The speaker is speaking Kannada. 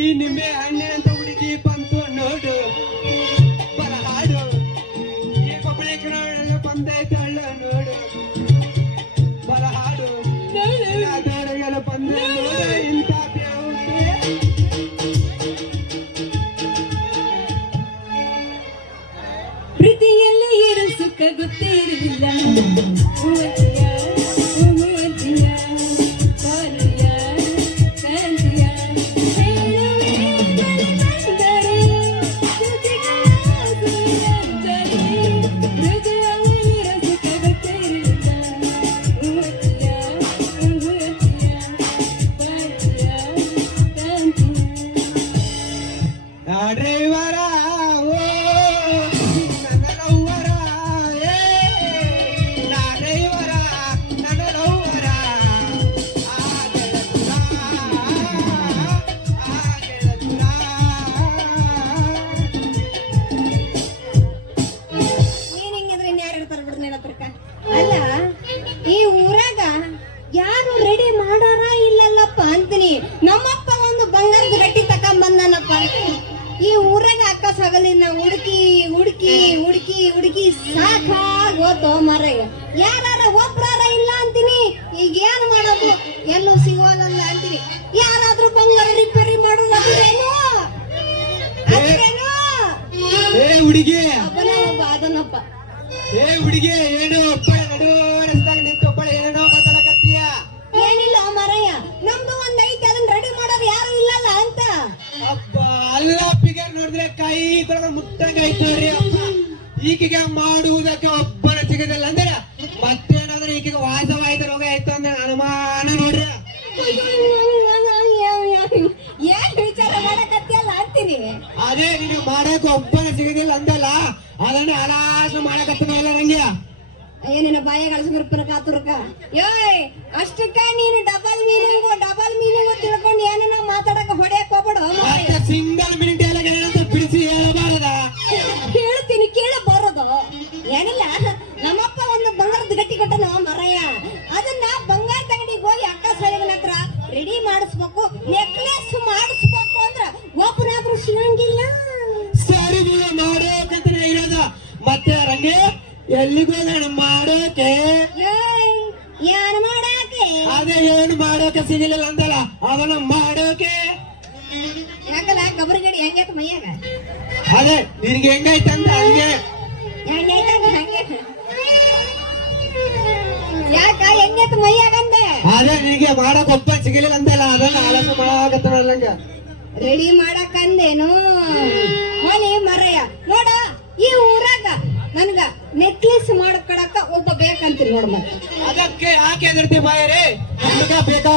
ನಿನ್ನಂತ ಹುಡುಗಿ ಬಂತು ನೋಡು. ಬರ ಹಾಡು. ಈ ಕೊಬ್ಬಳಿಕರ ಬಂದೈತೆ ಅಳ್ಳ ನೋಡು. ಬರ ಹಾಡು. ಅದರೊಳಗೆಲ್ಲ ಬಂದೆ ನೋಡು. ಇಂಥ. ಪ್ರೀತಿಯಲ್ಲಿ ಏನು ಸುಖ ಗೊತ್ತಿರಲಿಲ್ಲ. ಈ ಊರಾಗ ಅಕ್ಕ ನಾ ಹುಡುಕಿ ಹುಡುಕಿ ಹುಡುಕಿ ಹುಡುಕಿ ಸಾಕಾಗ ಹೋತು ಮಾರಾಯ. ಯಾರಾರ ಒಬ್ರಾರ ಇಲ್ಲ ಅಂತೀನಿ. ಈಗ ಏನ್ ಮಾಡೋದು? ಎಲ್ಲೂ ಸಿಗೋಲ್ಲ ಅಂತೀನಿ. ಯಾರಾದ್ರೂ ಬಂಗಾರ ರಿಪೇರಿ ಮಾಡೋದು ಅದಿರೇನು ಏ ಹುಡುಗಿ. ಅಪ್ಪನ ಒಬ್ಬ ಅದನ್ನಪ್ಪ ಏ ಹುಡುಗಿ ಏನು ನಡು ರಸ್ತಾಗ ನಿಂತು ಮಾತಾಡಕತ್ತೀಯ? ಏನಿಲ್ಲ ಮರಯ್ಯ ನಮ್ದು ಒಂದ್ ಐತಿ ಅದನ್ನ ರೆಡಿ ಮಾಡೋರು ಯಾರು ಇಲ್ಲಲ್ಲ ಅಂತ. ಅಪ್ಪ ಅಲ್ಲ ನೋಡಿದ್ರೆ ಕೈ ಕೊಡಗ ಮುಟ್ಟಂಗ ನೋಡ್ರಿ ಅಪ್ಪ. ಈಕೆಗೆ ಮಾಡುವುದಕ್ಕೆ ಒಬ್ಬನ ಸಿಗದಿಲ್ಲ ಅಂದ್ರೆ ಮತ್ತೇನಾದ್ರೂ ಈಕೆಗೆ ವಾಸವಾಯ್ತು ರೋಗ ಆಯ್ತು ಅಂದ್ರೆ ಅನುಮಾನ ನೋಡ್ರಿ. ಏನ್ ವಿಚಾರ ಮಾಡಕತ್ತಿಯಲ್ಲ ಅಂತೀನಿ. ಅದೇ ನೀನು ಮಾಡಕ್ ಒಬ್ಬನ ಸಿಗದಿಲ್ಲ ಅಂದಲ್ಲ ಅದನ್ನ ಹಲಾಸ ಮಾಡಕತ್ತನಲ್ಲ ನಂಗೆ? ಏನಿನ ಬಾಯ ಕಳ್ಸ್ಬಿರ್ಪನ ಕಾತುರ್ಕ. ಯೋಯ್ ಅಷ್ಟಕ್ಕ ನೀನು ಡಬಲ್ ಮೀನಿಂಗ್ ಏನಿಲ್ಲ ನಮ್ಮಪ್ಪ ಒಂದು ಬಂಗಾರದ ಗಟ್ಟಿ ಕೊಟ್ಟನ ಮರಯ್ಯ ಅದನ್ನ ಬಂಗಾರ ತಗಡಿಗೆ ಹೋಗಿ ಅಕ್ಕ ಸಾಹೇಬನ ಹತ್ರ ರೆಡಿ ಮಾಡಿಸ್ಬೇಕು ನೆಕ್ಲೆಸ್ ಮಾಡಿಸ್ಬೇಕು ಅಂದ್ರ ಒಬ್ಬನಾದ್ರೂ ಸಿಗಂಗಿಲ್ಲ. ಸರಿಗಳು ಮಾಡೋಕಂತ ಇರೋದ. ಮತ್ತೆ ರಂಗೆ ಎಲ್ಲಿಗೂ ಮಾಡೋಕೆ? ಏನ್ ಮಾಡಾಕೆ? ಅದೇ ಏನು ಮಾಡೋಕೆ ಸಿಗಲಿಲ್ಲ ಅಂದಲ್ಲ ಅದನ್ನ ಮಾಡೋಕೆ? ಯಾಕಲ್ಲ ಗಬರ್ಗಡಿ ಹೆಂಗೈತ ಮೈಯಾಗ? ಅದೇ ನಿನ್ಗೆ ಹೆಂಗಾಯ್ತಂತ ಹಂಗೆ ಹೆಂಗೈತ ಹಂಗೆ. ಯಾಕ ಹೆಂಗೈತ ಮೈಯಾಗ ಅಂದೆ ನಿನಗೆ ಮಾಡಕ್ ಒಬ್ಬ ಸಿಗಲಿಲ್ಲ ಅಂತಲ್ಲ ಅದನ್ನ ಆಲೋಚನೆ ಮಾಡಕತ್ತಲ್ಲ ರೆಡಿ ಮಾಡಕಂದೇನು ಹೊಲಿ ಮರಯ್ಯ ನೋಡ ಈ ಊರಾಗ ನನ್ಗ ನೆಕ್ಲೆಸ್ ಮಾಡ್ಕೊಡಕ ಒಬ್ಬ ಬೇಕಂತೀರಿ ನೋಡ್ ಅದಕ್ಕೆ ಯಾಕೆ ಹೆದರ್ತಿ ಬಾಯರೆ ಬೇಕಾ?